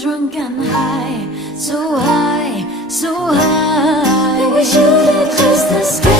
drunk and high, so high, so high. And we should have kissed the sky.